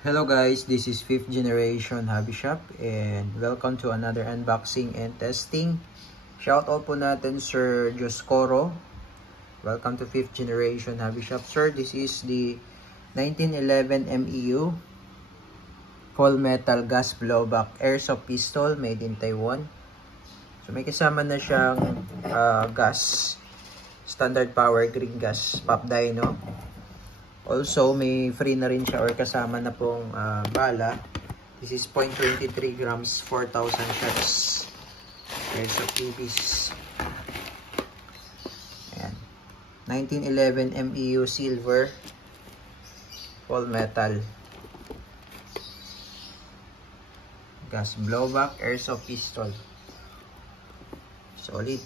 Hello guys, this is 5th generation Hobby Shop and welcome to another unboxing and testing. Shout out po natin Sir Joscoro. Welcome to 5th generation Hobby Shop. Sir, this is the 1911 MEU full metal gas blowback airsoft pistol made in Taiwan. So may kasama na siyang gas, standard power green gas pop dyno. Also, may free na rin siya or kasama na pong bala. This is 0.23 grams, 4,000 shots. Airsoft PBs. Ayan. 1911 MEU silver. Full metal. Gas blowback airsoft pistol. Solid.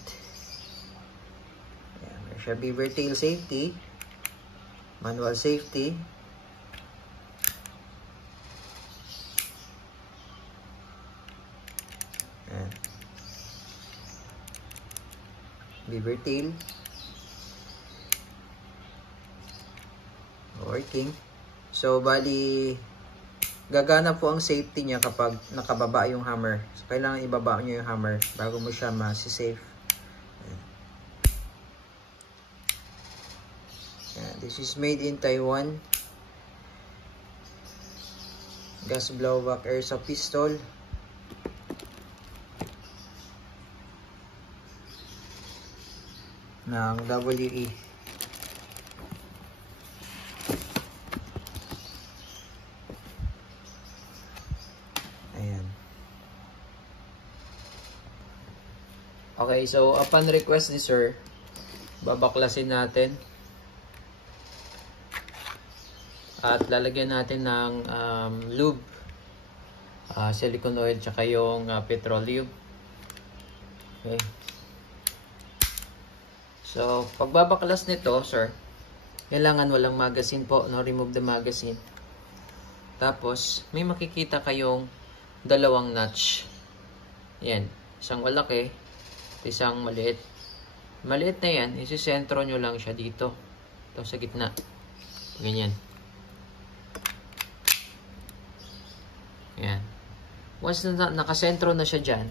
Ayan. May siya beaver tail safety. Manual safety. Ayan. Beaver tail. Working. So, bali, gagana po ang safety niya kapag nakababa yung hammer. So, kailangan ibaba nyo yung hammer bago mo siya masi-safe. This is made in Taiwan. Gas blowback airsoft pistol. Ng WE. Ayan. Okay, so upon request ni Sir, babaklasin natin. At lalagyan natin ng lube, silicone oil, tsaka yung petroleum. Okay. So, pagbabaklas nito, sir, kailangan walang magazine po, no? Remove the magazine. Tapos, may makikita kayong dalawang notch. Yan. Isang malaki, isang maliit. Maliit na yan, isisentro nyo lang siya dito. Ito sa gitna. Ganyan. Ayan. Once na nakasentro na siya dyan,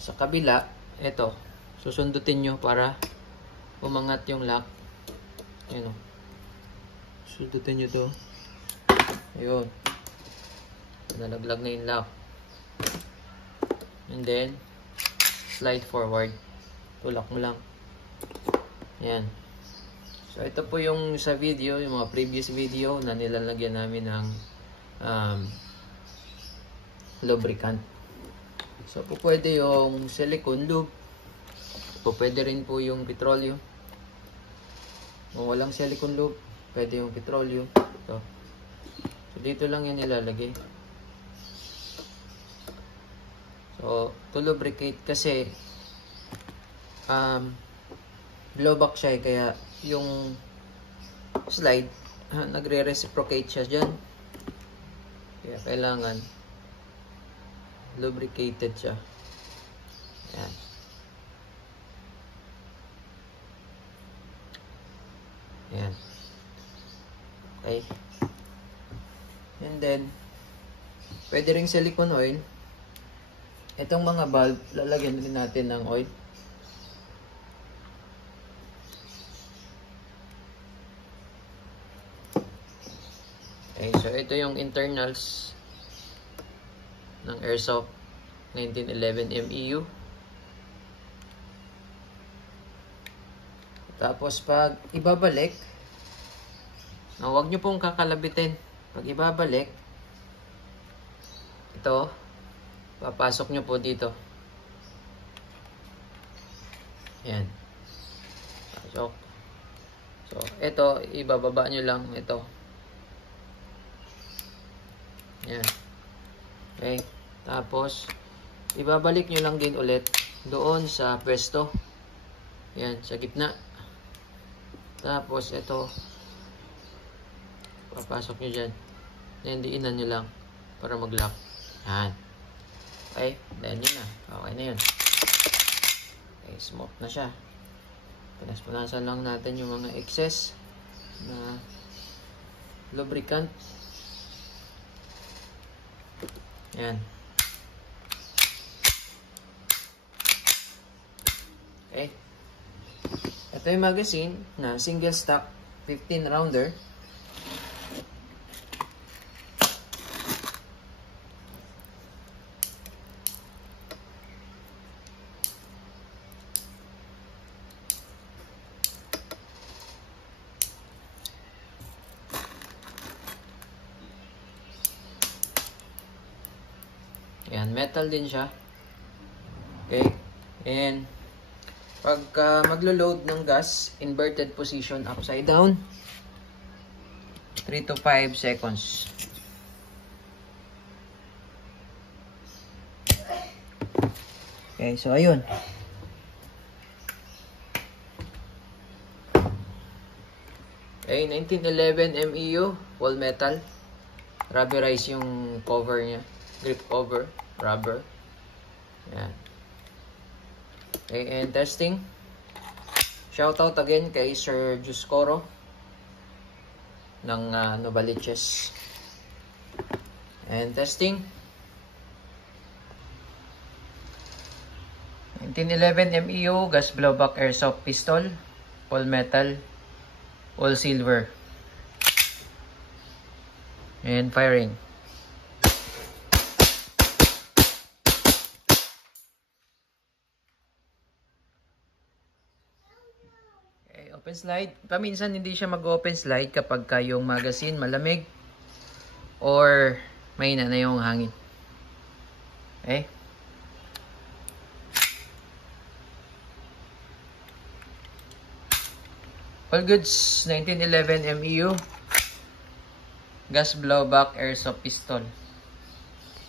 sa kabila, ito, susundutin nyo para umangat yung lock. Ayan o. Sundutin nyo to. Ayun. Nalaglag na yung lock. And then, slide forward. Tulak mo lang. Ayan. So, ito po yung sa video, yung mga previous video na nilalagyan namin ng lubricant. So, po pwede yung silicone lube. Po pwede rin po yung petroleum. Kung walang silicone lube, pwede yung petroleum. So, dito lang yan ilalagay. So, to lubricate kasi blowback siya kaya yung slide nagre-reciprocate siya dyan. Kaya kailangan lubricated siya. Ayan. Ayan. Okay. And then, pwede ring silicone oil. Itong mga valve, lalagyan din natin ng oil. Okay, so ito yung internals ng airsoft 1911 MEU. Tapos pag ibabalik, huwag nyo pong kakalabitin. Pag ibabalik, ito, papasok nyo po dito. Ayan. Pasok. So, ito, ibababa nyo lang ito. Ayan. Okay. Tapos, ibabalik nyo lang din ulit doon sa pwesto. Ayan, sa gitna. Tapos, ito, papasok nyo dyan. Then, diinan nyo lang para mag-lock. Ayan. Okay, then yun na. Okay na yun. Okay, smoke na siya. Punas-punasan lang natin yung mga excess na lubricant. Yan. Okay. Ito yung magazine na single stock 15 rounder. Yan, metal din siya. Okay. And pagka maglo-load ng gas, inverted position upside down, 3 to 5 seconds. Okay, so ayun. Okay, 1911 MEU, all metal. Rubberize yung cover niya. Grip cover, rubber. Yan. Okay, and testing. Shoutout again kay Sir Juscoro ng Novaliches. And testing. 1911 MEU gas blowback airsoft pistol, all metal, all silver. And firing. Open slide. Paminsan hindi siya mag-open slide kapag yung magazine malamig or mahina na yung hangin. Okay? All goods, 1911 MEU gas blowback airsoft pistol.